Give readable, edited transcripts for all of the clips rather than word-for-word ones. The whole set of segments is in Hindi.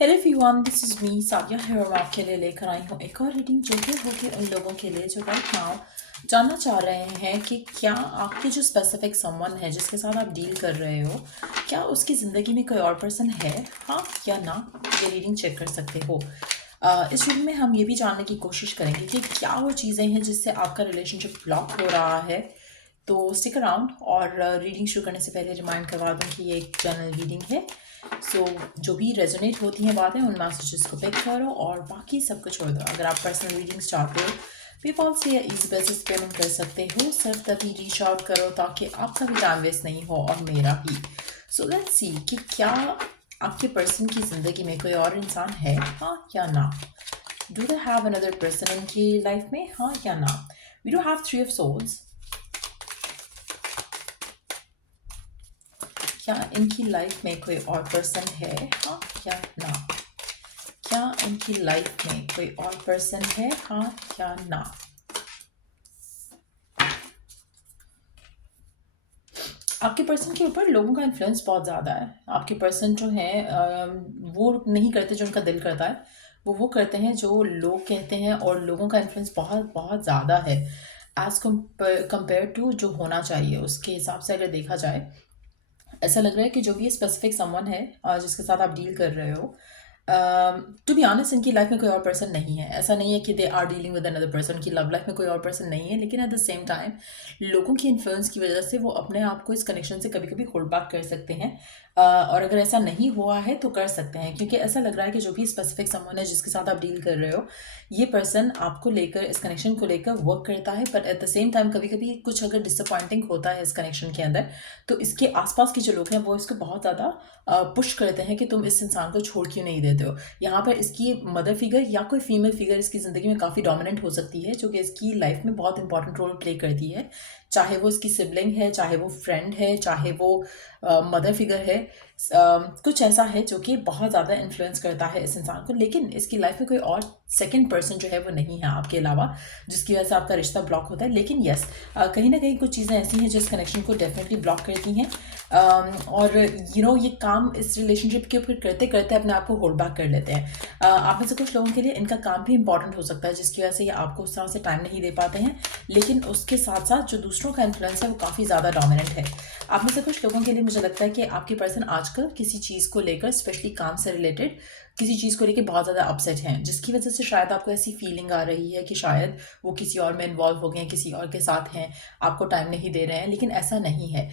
Hello everyone, this is me Sadia है और मैं आपके लिए लेकर आई हूँ एक और रीडिंग जो कि होगी उन लोगों के लिए जो राइट नाउ जानना चाह रहे हैं कि क्या आपके जो स्पेसिफिक समवन है जिसके साथ आप डील कर रहे हो, क्या उसकी ज़िंदगी में कोई और पर्सन है, हाँ या ना। ये रीडिंग चेक कर सकते हो। इस रीडिंग में हम ये भी जानने की कोशिश करेंगे कि क्या वो चीज़ें हैं जिससे आपका रिलेशनशिप ब्लॉक हो रहा है। तो स्टिक अराउंड। और रीडिंग शुरू करने से पहले रिमाइंड करवा दूँ कि ये एक जनरल रीडिंग है। सो जो भी रेजोनेट होती हैं बातें उन मैसेजेस को पिक करो और बाकी सब कुछ छोड़ दो। अगर आप पर्सनल रीडिंग्स चाहते हो पेपॉल से या इजी बेसिस पेमेंट कर सकते हो। सिर्फ तभी रीच आउट करो ताकि आपका भी टाइम वेस्ट नहीं हो और मेरा भी। सो लेट्स सी कि क्या आपके पर्सन की ज़िंदगी में कोई और इंसान है, हाँ या ना। Do they have another person इनकी लाइफ में, हाँ या ना। We do have three of souls. क्या इनकी लाइफ में कोई और पर्सन है, हाँ या ना। क्या इनकी लाइफ में कोई और पर्सन है, हाँ या ना। आपके पर्सन के ऊपर लोगों का इन्फ्लुएंस बहुत ज़्यादा है। आपके पर्सन जो है वो नहीं करते जो उनका दिल करता है, वो करते हैं जो लोग कहते हैं, और लोगों का इन्फ्लुएंस बहुत बहुत ज़्यादा है एज़ कंपेयर टू जो होना चाहिए। उसके हिसाब से अगर देखा जाए, ऐसा लग रहा है कि जो भी ये स्पेसिफिक समवन है जिसके साथ आप डील कर रहे हो, टू बी ऑनेस्ट इनकी लाइफ में कोई और पर्सन नहीं है। ऐसा नहीं है कि they are dealing with another person, की लव लाइफ में कोई और पर्सन नहीं है, लेकिन एट द सेम टाइम लोगों की इन्फ्लुएंस की वजह से वो अपने आप को इस कनेक्शन से कभी कभी होल्ड बैक कर सकते हैं। और अगर ऐसा नहीं हुआ है तो कर सकते हैं, क्योंकि ऐसा लग रहा है कि जो भी स्पेसिफिक समवन है जिसके साथ आप डील कर रहे हो, ये पर्सन आपको लेकर, इस कनेक्शन को लेकर वर्क करता है। But at the same time कभी कभी कुछ अगर डिसअपॉइंटिंग होता है इस कनेक्शन के अंदर, तो इसके आसपास के जो लोग हैं वो इसको बहुत ज़्यादा पुश करते हैं कि तुम इस इंसान को छोड़ क्यों नहीं देते हो। यहाँ पर इसकी मदर फिगर या कोई फीमेल फिगर इसकी ज़िंदगी में काफ़ी डोमिनेंट हो सकती है, जो कि इसकी लाइफ में बहुत इंपॉर्टेंट रोल प्ले करती है। चाहे वो इसकी सिबलिंग है, चाहे वो फ्रेंड है, चाहे वो मदर फिगर है। कुछ ऐसा है जो कि बहुत ज़्यादा इन्फ्लुएंस करता है इस इंसान को, लेकिन इसकी लाइफ में कोई और सेकंड पर्सन जो है वो नहीं है आपके अलावा, जिसकी वजह से आपका रिश्ता ब्लॉक होता है। लेकिन यस, कहीं ना कहीं कुछ चीज़ें ऐसी हैं जो इस कनेक्शन को डेफिनेटली ब्लॉक करती हैं। और ये काम इस रिलेशनशिप के ऊपर करते करते अपने आप को होल्ड बैक कर लेते हैं। आप में से कुछ लोगों के लिए इनका काम भी इंपॉर्टेंट हो सकता है, जिसकी वजह से ये आपको उस तरह से टाइम नहीं दे पाते हैं, लेकिन उसके साथ साथ जो दूसरों का इन्फ्लुएंस है वो काफ़ी ज़्यादा डोमिनेंट है। आप में से कुछ लोगों के लिए मुझे लगता है कि आपके पर्सन आजकल किसी चीज़ को लेकर, स्पेशली काम से रिलेटेड किसी चीज़ को लेकर बहुत ज़्यादा अपसेट हैं, जिसकी वजह से शायद आपको ऐसी फीलिंग आ रही है कि शायद वो किसी और में इन्वॉल्व हो गए हैं, किसी और के साथ हैं, आपको टाइम नहीं दे रहे हैं। लेकिन ऐसा नहीं है।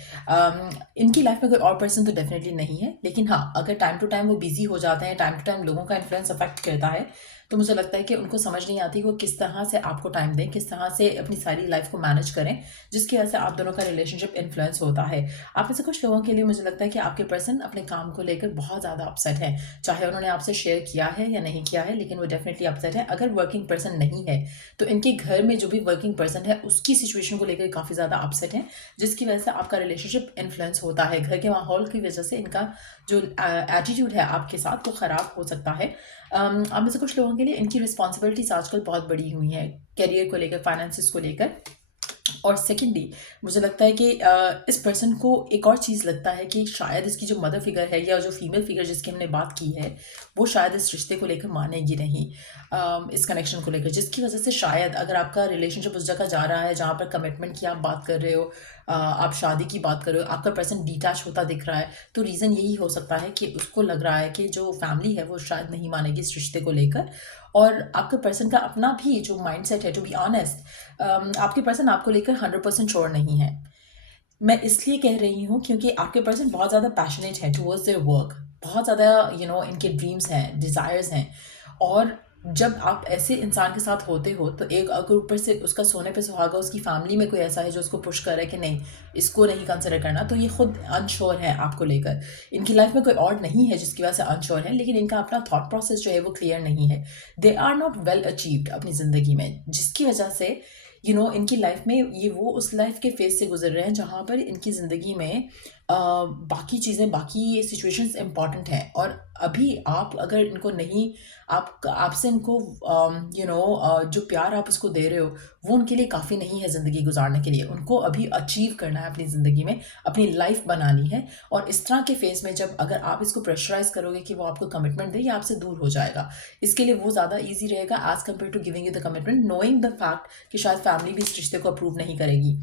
इनकी लाइफ में कोई और पर्सन तो डेफिनेटली नहीं है, लेकिन हाँ, अगर टाइम टू टाइम वो बिजी हो जाते हैं, टाइम टू टाइम लोगों का इन्फ्लुएंस अफेक्ट करता है, तो मुझे लगता है कि उनको समझ नहीं आती वो किस तरह से आपको टाइम दें, किस तरह से अपनी सारी लाइफ को मैनेज करें, जिसकी वजह से आप दोनों का रिलेशनशिप इन्फ्लुएंस होता है। आप में से कुछ लोगों के लिए मुझे लगता है कि आपके पर्सन अपने काम को लेकर बहुत ज़्यादा अपसेट है, चाहे उन्होंने आपसे शेयर किया है या नहीं किया है, लेकिन वो डेफिनेटली अपसेट है। अगर वर्किंग पर्सन नहीं है तो इनके घर में जो भी वर्किंग पर्सन है उसकी सिचुएशन को लेकर काफ़ी ज़्यादा अपसेट है, जिसकी वजह से आपका रिलेशनशिप इन्फ्लुएंस होता है। घर के माहौल की वजह से इनका जो एटीट्यूड है आपके साथ वो ख़राब हो सकता है। आप में से कुछ लोगों के लिए इनकी रिस्पॉन्सिबिलिटीज आजकल बहुत बड़ी हुई हैं, करियर को लेकर, फाइनेंसिस को लेकर। और सेकेंडली मुझे लगता है कि इस पर्सन को एक और चीज़ लगता है कि शायद इसकी जो मदर फिगर है या जो फीमेल फिगर जिसकी हमने बात की है, वो शायद इस रिश्ते को लेकर मानेगी नहीं, इस कनेक्शन को लेकर, जिसकी वजह से शायद अगर आपका रिलेशनशिप उस जगह जा रहा है जहाँ पर कमिटमेंट की आप बात कर रहे हो, आप शादी की बात कर रहे हो, आपका पर्सन डिटैच होता दिख रहा है, तो रीज़न यही हो सकता है कि उसको लग रहा है कि जो फैमिली है वो शायद नहीं मानेगी इस रिश्ते को लेकर। और आपके पर्सन का अपना भी जो माइंडसेट है, टू बी ऑनेस्ट, आपके पर्सन आपको लेकर 100% श्योर नहीं है। मैं इसलिए कह रही हूँ क्योंकि आपके पर्सन बहुत ज़्यादा पैशनेट है टुवर्ड्स देयर वर्क, बहुत ज़्यादा इनके ड्रीम्स हैं, डिज़ायर्स हैं। और जब आप ऐसे इंसान के साथ होते हो तो एक अगर ऊपर से उसका सोने पे सुहागा, उसकी फैमिली में कोई ऐसा है जो उसको पुश कर रहा है कि नहीं, इसको नहीं कंसिडर करना, तो ये खुद अनश्योर है आपको लेकर। इनकी लाइफ में कोई और नहीं है जिसकी वजह से अनश्योर है, लेकिन इनका अपना थॉट प्रोसेस जो है वो क्लियर नहीं है। They are not well achieved अपनी ज़िंदगी में, जिसकी वजह से इनकी लाइफ में ये वो उस लाइफ के फेज से गुजर रहे हैं जहाँ पर इनकी ज़िंदगी में बाकी चीज़ें, बाकी सिचुएशंस इम्पॉर्टेंट हैं। और अभी आप अगर इनको नहीं, आप आपसे इनको जो प्यार आप उसको दे रहे हो, वो उनके लिए काफ़ी नहीं है ज़िंदगी गुजारने के लिए। उनको अभी अचीव करना है अपनी ज़िंदगी में, अपनी लाइफ बनानी है। और इस तरह के फेज़ में जब अगर आप इसको प्रेशराइज़ करोगे कि वो आपको कमिटमेंट दे, ये आपसे दूर हो जाएगा। इसके लिए वो ज़्यादा ईज़ी रहेगा as compare to giving you the commitment, knowing the fact कि शायद फैमिली भी इस रिश्ते को अप्रूव नहीं करेगी।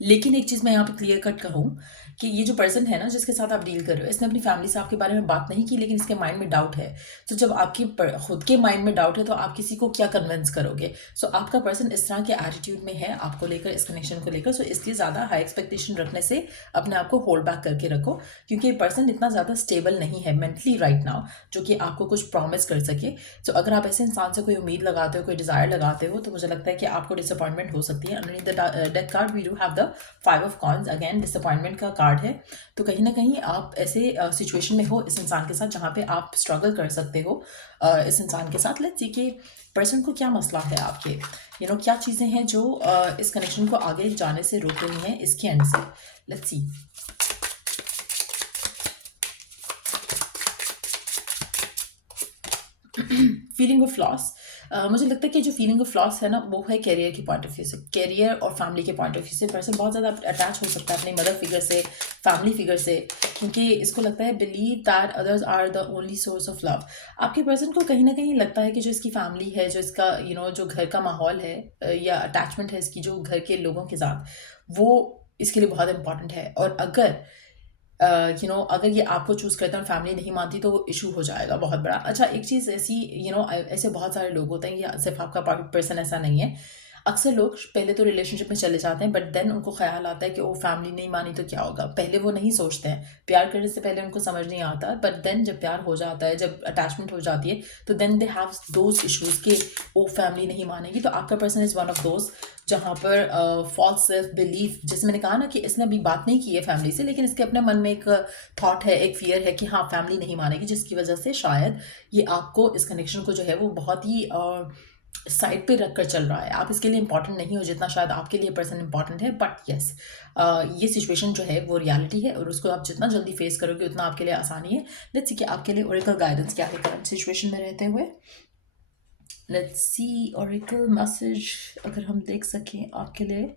लेकिन एक चीज़ मैं यहाँ पे क्लियर कट कहूँ कि ये जो पर्सन है ना जिसके साथ आप डील कर रहे हो, इसने अपनी फैमिली से आपके बारे में बात नहीं की, लेकिन इसके माइंड में डाउट है। तो जब आपकी खुद के माइंड में डाउट है तो आप किसी को क्या कन्विंस करोगे? सो आपका पर्सन इस तरह के एटीट्यूड में है आपको लेकर, इस कनेक्शन को लेकर। सो इसलिए ज़्यादा हाई एक्सपेक्टेशन रखने से अपने आप को होल्ड बैक करके रखो, क्योंकि ये पर्सन इतना ज़्यादा स्टेबल नहीं है मेंटली राइट नाउ जो कि आपको कुछ प्रॉमिस कर सके। सो अगर आप ऐसे इंसान से कोई उम्मीद लगाते हो, कोई डिज़ायर लगाते हो, तो मुझे लगता है कि आपको डिसअपॉइंटमेंट हो सकती है। Underneath the death card we do have the 5 of Wands, again disappointment का कार्ड है। तो कहीं ना कहीं आप ऐसे सिचुएशन में हो इस इंसान के साथ जहाँ पे आप स्ट्रगल कर सकते हो इस इंसान के साथ। लेट्स सी कि पर्सन को क्या मसला है आपके, क्या चीज़ें हैं जो इस कनेक्शन को आगे जाने से रोक रही हैं इसके एंड से। Let's see. Feeling of loss. मुझे लगता है कि जो फीलिंग ऑफ लॉस है ना, वो है कैरियर के पॉइंट ऑफ व्यू से, कैरियर और फैमिली के पॉइंट ऑफ व्यू से। पर्सन बहुत ज़्यादा अटैच हो सकता है अपनी मदर फिगर से, फैमिली फिगर से, क्योंकि इसको लगता है believe that others are the only source of love. आपके पर्सन को कहीं ना कहीं लगता है कि जो इसकी फैमिली है, जो इसका जो घर का माहौल है या अटैचमेंट है इसकी जो घर के लोगों के साथ, वो इसके लिए बहुत इंपॉर्टेंट है। और अगर अगर ये आपको चूज़ करता है और फैमिली नहीं मानती, तो वो इशू हो जाएगा बहुत बड़ा। अच्छा, एक चीज़ ऐसी, ऐसे बहुत सारे लोग होते हैं, ये सिर्फ आपका पर्सन ऐसा नहीं है। अक्सर लोग पहले तो रिलेशनशिप में चले जाते हैं, बट देन उनको ख्याल आता है कि वो फैमिली नहीं मानी तो क्या होगा। पहले वो नहीं सोचते हैं, प्यार करने से पहले उनको समझ नहीं आता, बट देन जब प्यार हो जाता है, जब अटैचमेंट हो जाती है, तो then they have those issues कि वो फैमिली नहीं मानेगी। तो आपका person is one of those जहाँ पर फॉल्स सेल्फ बिलीफ, जैसे मैंने कहा ना कि इसने अभी बात नहीं की है फैमिली से, लेकिन इसके अपने मन में एक थॉट है, एक फियर है कि हाँ फैमिली नहीं मानेगी, जिसकी वजह से शायद ये आपको इस कनेक्शन को जो है वो बहुत ही साइड पे रख कर चल रहा है। आप इसके लिए इंपॉर्टेंट नहीं हो जितना शायद आपके लिए पर्सन इंपॉर्टेंट है। बट यस, ये सिचुएशन जो है वो रियलिटी है, और उसको आप जितना जल्दी फेस करोगे उतना आपके लिए आसानी है। लेट्स सी कि आपके लिए ओरेकल गाइडेंस क्या है करंट सिचुएशन में रहते हुए। लेट्स सी ओरेकल मैसेज, अगर हम देख सकें आपके लिए।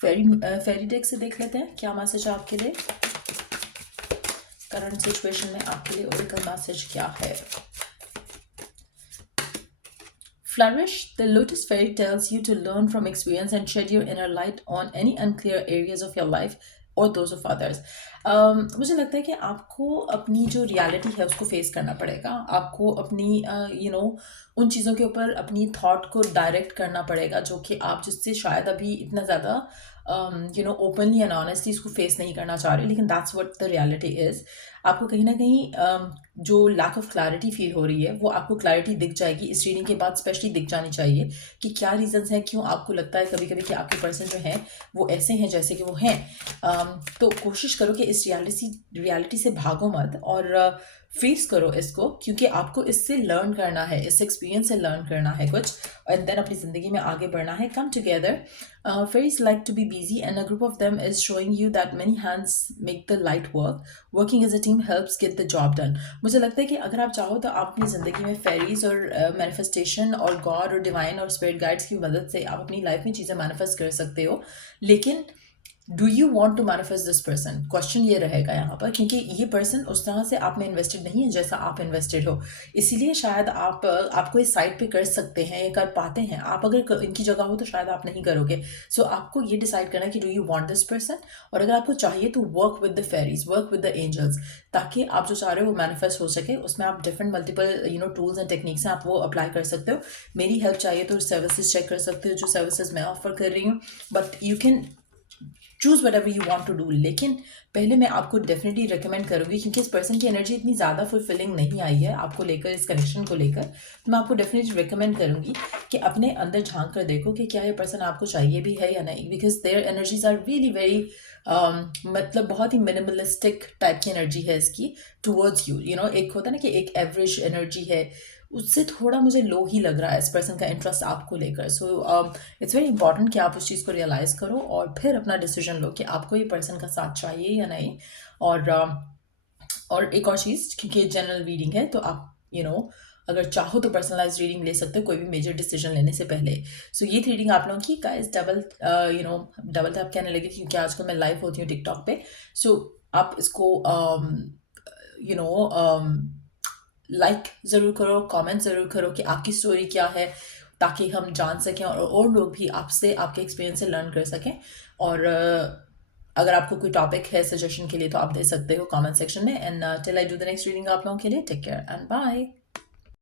फेरी डेक से देख लेते हैं क्या मैसेज है आपके लिए करंट सिचुएशन में। आपके लिए ओरेकल मैसेज क्या है? Flourish. The Lotus Fairy tells you to learn from experience and shed your inner light on any unclear areas of your life और those of others. मुझे लगता है कि आपको अपनी जो रियलिटी है उसको फेस करना पड़ेगा। आपको अपनी उन चीज़ों के ऊपर अपनी थॉट को डायरेक्ट करना पड़ेगा जो कि आप जिससे शायद अभी इतना ज़्यादा ओपनली एंड ऑनेस्टली इसको फेस नहीं करना चाह रहे, लेकिन that's what the reality is. आपको कहीं ना कहीं जो लैक ऑफ क्लैरिटी फील हो रही है वो आपको क्लैरिटी दिख जाएगी इस रीडिंग के बाद, स्पेशली दिख जानी चाहिए कि क्या रीजंस हैं, क्यों आपको लगता है कभी कभी कि आपके पर्सन जो हैं वो ऐसे हैं जैसे कि वो हैं। तो कोशिश करो कि इस रियलिटी से भागो मत और फेस करो इसको, क्योंकि आपको इससे लर्न करना है, इस एक्सपीरियंस से लर्न करना है कुछ, एंड देन अपनी ज़िंदगी में आगे बढ़ना है। Come together. Fairies like to be busy, and a group of them is showing you that many hands make the light work. Working as a team helps get the job done. मुझे लगता है कि अगर आप चाहो तो आप अपनी ज़िंदगी में फेरीज और मैनिफेस्टेशन और गॉड और डिवाइन और स्पिरिट गाइड्स की मदद से आप अपनी लाइफ में चीज़ें मैनिफेस्ट कर सकते हो। लेकिन do you want to manifest this person, question ये रहेगा यहाँ पर, क्योंकि ये पर्सन उस तरह से आप में इन्वेस्टेड नहीं है जैसा आप इन्वेस्टेड हो। इसीलिए शायद आपको इस साइड पे कर सकते हैं या कर पाते हैं। आप अगर इनकी जगह हो तो शायद आप नहीं करोगे। सो आपको ये डिसाइड करना है कि do you want this person, और अगर आपको चाहिए तो work with the fairies, work with the angels, ताकि आप जो चाह रहे हो वो मैनिफेस्ट हो सके। उसमें आप different multiple tools and techniques हैं, आप वो अप्लाई कर सकते हो। मेरी हेल्प चाहिए तो सर्विसेज चेक कर सकते हो जो सर्विसेज मैं ऑफर कर रही हूँ, but you can choose whatever you want to do. लेकिन पहले मैं आपको डेफिनेटली रिकमेंड करूँगी, क्योंकि इस पर्सन की एनर्जी इतनी ज़्यादा फुलफिलिंग नहीं आई है आपको लेकर, इस कनेक्शन को लेकर। तो मैं आपको डेफिनेटली रिकमेंड करूँगी कि अपने अंदर झांक कर देखो कि क्या ये पर्सन आपको चाहिए भी है या नहीं, because their energies are really very मतलब बहुत ही मिनिमलिस्टिक टाइप की एनर्जी है इसकी टूवर्ड्स यू। एक होता है ना कि एक एवरेज एनर्जी है, उससे थोड़ा मुझे लो ही लग रहा है इस पर्सन का इंटरेस्ट आपको लेकर। सो इट्स वेरी इंपॉर्टेंट कि आप उस चीज़ को रियलाइज़ करो और फिर अपना डिसीजन लो कि आपको ये पर्सन का साथ चाहिए या नहीं। और और एक और चीज़, क्योंकि जनरल रीडिंग है तो आप अगर चाहो तो पर्सनलाइज रीडिंग ले सकते हो कोई भी मेजर डिसीजन लेने से पहले। सो ये थी रीडिंग आप लोगों की। गाइस डबल डबल टैप कहने लगी क्योंकि आजकल मैं लाइव होती हूँ टिकटॉक पे। सो आप इसको यू नो लाइक ज़रूर करो, कमेंट ज़रूर करो कि आपकी स्टोरी क्या है, ताकि हम जान सकें और लोग भी आपसे आपके एक्सपीरियंस से लर्न कर सकें। और अगर आपको कोई टॉपिक है सजेशन के लिए तो आप दे सकते हो कमेंट सेक्शन में। And till I do the next reading आप लोगों के लिए टेक केयर एंड बाय।